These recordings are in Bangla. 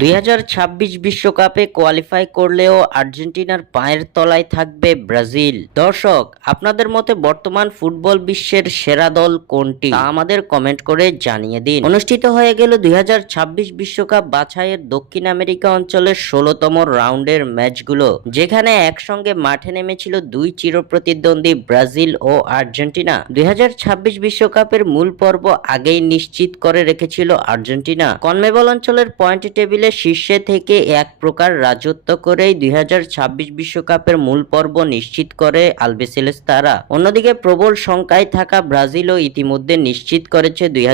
দুই বিশ্বকাপে কোয়ালিফাই করলেও আর্জেন্টিনার পায়ের তলায় থাকবে ব্রাজিল। দর্শক, আপনাদের মতে বর্তমান ফুটবল বিশ্বের সেরা দল কোনটি? আমাদের কমেন্ট করে জানিয়ে দিন। অনুষ্ঠিত হয়ে গেল দুই বিশ্বকাপ বাছাইয়ের দক্ষিণ আমেরিকা অঞ্চলের ষোলতম রাউন্ডের ম্যাচগুলো, যেখানে একসঙ্গে মাঠে নেমেছিল দুই চিরপ্রতিদ্বন্দ্বী ব্রাজিল ও আর্জেন্টিনা। দুই বিশ্বকাপের মূল পর্ব আগেই নিশ্চিত করে রেখেছিল আর্জেন্টিনা। কনমেবল অঞ্চলের পয়েন্ট টেবিলে শীর্ষে থেকে এক প্রকার রাজত্ব করেই দুই বিশ্বকাপের মূল পর্ব নিশ্চিত করে আলবেসেলেস তারা। অন্যদিকে প্রবল শঙ্কায় থাকা ব্রাজিলও ইতিমধ্যে নিশ্চিত করেছে দুই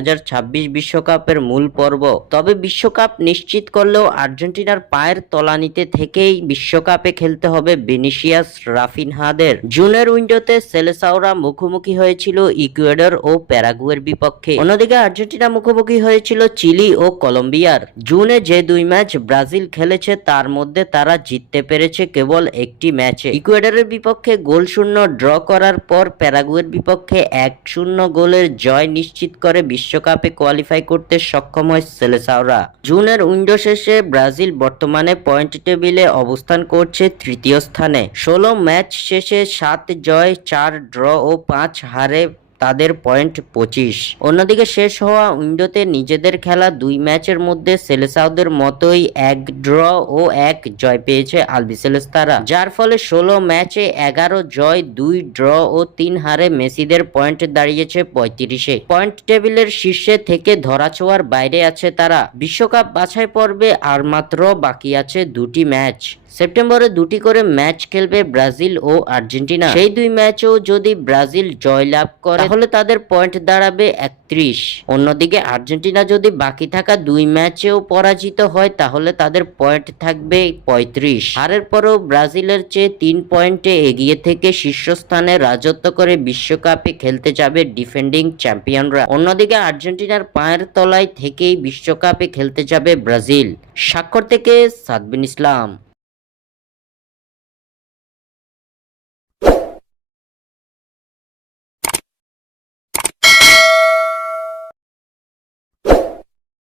বিশ্বকাপের মূল পর্ব। তবে বিশ্বকাপ নিশ্চিত করলেও আর্জেন্টিনার পায়ের তলানিতে থেকেই বিশ্বকাপে খেলতে হবে বেনিসিয়াস রাফিনহাদের। জুনের উইন্ডোতে সেলেসাওরা মুখোমুখি হয়েছিল ইকুয়েডর ও প্যারাগুয়ের বিপক্ষে। অন্যদিকে আর্জেন্টিনা মুখোমুখি হয়েছিল চিলি ও কলম্বিয়ার। জুনে যে দুই ম্যাচ ব্রাজিল খেলেছে, তার মধ্যে তারা জিততে পেরেছে কেবল একটি ম্যাচে। ইকুয়েডারের বিপক্ষে গোল শূন্য ড্র করার পর প্যারাগুয়ের বিপক্ষে এক শূন্য গোলের জয় নিশ্চিত করে বিশ্বকাপে কোয়ালিফাই করতে সক্ষম হয় সেলেসাওরা। জুনের উইন্ডো শেষে ব্রাজিল বর্তমানে পয়েন্ট টেবিলে অবস্থান করছে তৃতীয় স্থানে। ষোলো ম্যাচ শেষে সাত জয়, চার ড্র ও পাঁচ হারে তাদের পয়েন্ট পঁচিশ। অন্যদিকে শেষ হওয়া উইন্ডোতে নিজেদের খেলা দুই ম্যাচের মধ্যে সেলেসাউদের মতোই এক ড্র ও এক জয় পেয়েছে আলবিসেলেস তারা যার ফলে ষোলো ম্যাচে এগারো জয়, দুই ড্র ও তিন হারে মেসিদের পয়েন্ট দাঁড়িয়েছে পঁয়ত্রিশে। পয়েন্ট টেবিলের শীর্ষে থেকে ধরাছোঁয়ার বাইরে আছে তারা। বিশ্বকাপ বাছাই পর্বে আর মাত্র বাকি আছে দুটি ম্যাচ। সেপ্টেম্বরে দুটি করে ম্যাচ খেলবে ব্রাজিল ও আর্জেন্টিনা। সেই দুই ম্যাচেও যদি ব্রাজিল জয়লাভ করে, তাহলে তাদের পয়েন্ট দাঁড়াবে একত্রিশ। অন্যদিকে আর্জেন্টিনা যদি বাকি থাকা দুই ম্যাচেও পরাজিত হয়, তাহলে তাদের পয়েন্ট থাকবে পঁয়ত্রিশ। হারের পরেও ব্রাজিলের চেয়ে তিন পয়েন্টে এগিয়ে থেকে শীর্ষস্থানে রাজত্ব করে বিশ্বকাপে খেলতে যাবে ডিফেন্ডিং চ্যাম্পিয়নরা। অন্যদিকে আর্জেন্টিনার পায়ের তলায় থেকেই বিশ্বকাপে খেলতে যাবে ব্রাজিল। স্বাক্ষর থেকে সাদবিন ইসলাম।